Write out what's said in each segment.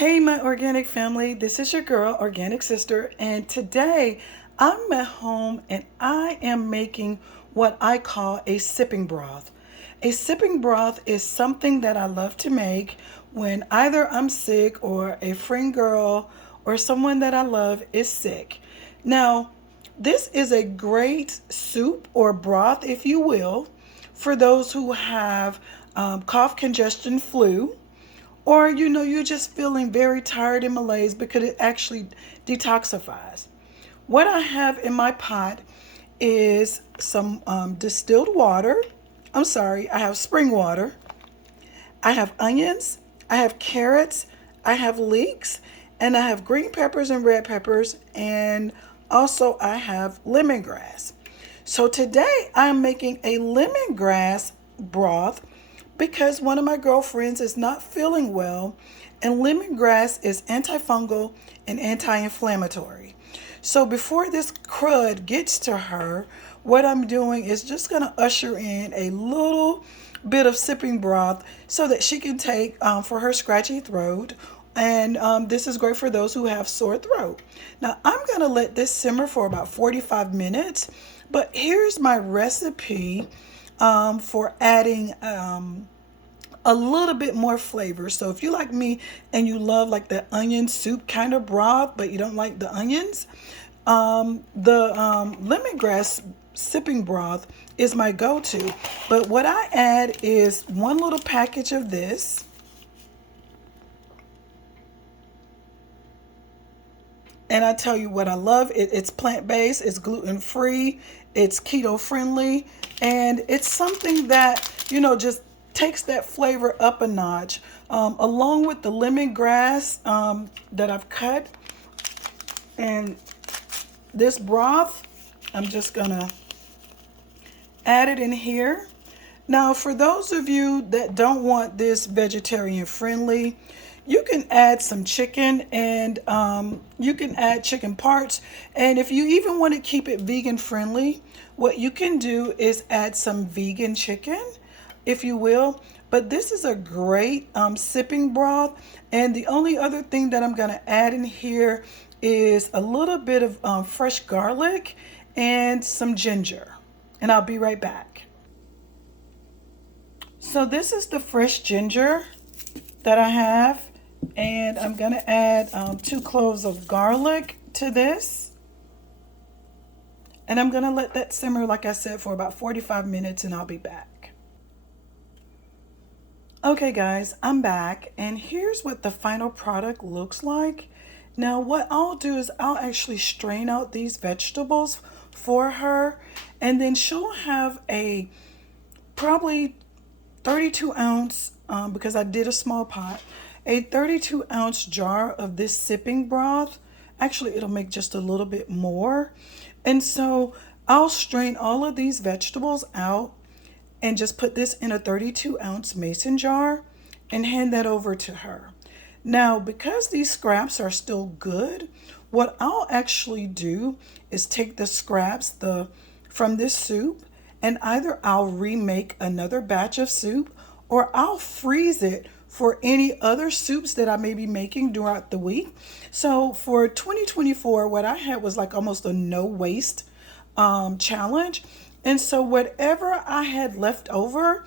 Hey, my organic family, this is your girl, Organic Sister, and today I'm at home and I am making what I call a sipping broth. A sipping broth is something that I love to make when either I'm sick or a friend girl or someone that I love is sick. Now, this is a great soup or broth, if you will, for those who have cough, congestion, flu, or you're just feeling very tired and malaise because it actually detoxifies. What I have in my pot is some distilled water. I'm sorry, I have spring water. I have onions. I have carrots. I have leeks. And I have green peppers and red peppers. And also I have lemongrass. So today I'm making a lemongrass broth because one of my girlfriends is not feeling well, and lemongrass is antifungal and anti-inflammatory. So before this crud gets to her, what I'm doing is just going to usher in a little bit of sipping broth so that she can take for her scratchy throat. And this is great for those who have sore throat. Now I'm going to let this simmer for about 45 minutes, but here's my recipe for adding a little bit more flavor. So if you like me and you love like the onion soup kind of broth, but you don't like the onions, the lemongrass sipping broth is my go-to. But what I add is one little package of this. And I tell you what I love, it's plant-based, it's gluten-free, it's keto-friendly, and it's something that, just takes that flavor up a notch. Along with the lemongrass that I've cut. And this broth, I'm just gonna add it in here. Now, for those of you that don't want this vegetarian friendly, you can add some chicken, and you can add chicken parts. And if you even want to keep it vegan friendly, what you can do is add some vegan chicken, if you will. But this is a great sipping broth. And the only other thing that I'm going to add in here is a little bit of fresh garlic and some ginger. And I'll be right back. So this is the fresh ginger that I have. And I'm going to add 2 cloves of garlic to this. And I'm going to let that simmer, like I said, for about 45 minutes, and I'll be back. Okay, guys, I'm back. And here's what the final product looks like. Now, what I'll do is I'll actually strain out these vegetables for her. And then she'll have a probably 32 ounce, because I did a small pot, a 32 ounce jar of this sipping broth. Actually, it'll make just a little bit more. And so I'll strain all of these vegetables out and just put this in a 32 ounce mason jar and hand that over to her. Now, because these scraps are still good, what I'll actually do is take the scraps from this soup, and either I'll remake another batch of soup or I'll freeze it for any other soups that I may be making throughout the week. So for 2024, what I had was like almost a no waste challenge. And so whatever I had left over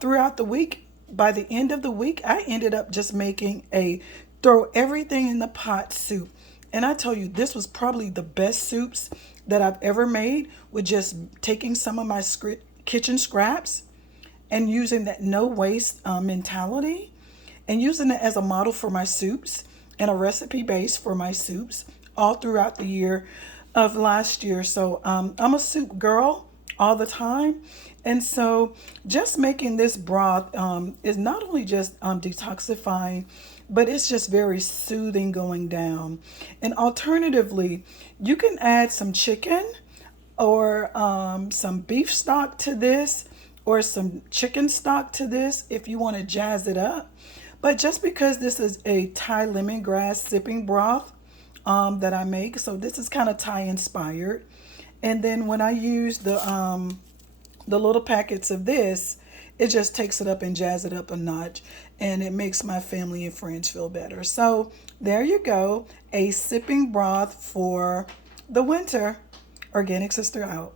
throughout the week, by the end of the week, I ended up just making a throw everything in the pot soup. And I tell you, this was probably the best soups that I've ever made, with just taking some of my kitchen scraps and using that no waste mentality, and using it as a model for my soups and a recipe base for my soups all throughout the year of last year. So I'm a soup girl all the time. And so just making this broth is not only just detoxifying, but it's just very soothing going down. And alternatively, you can add some chicken or some beef stock to this, or some chicken stock to this if you want to jazz it up. But just because this is a Thai lemongrass sipping broth that I make, so this is kind of Thai inspired. And then when I use the little packets of this, it just takes it up and jazz it up a notch, and it makes my family and friends feel better. So there you go, a sipping broth for the winter. Organic Sister out.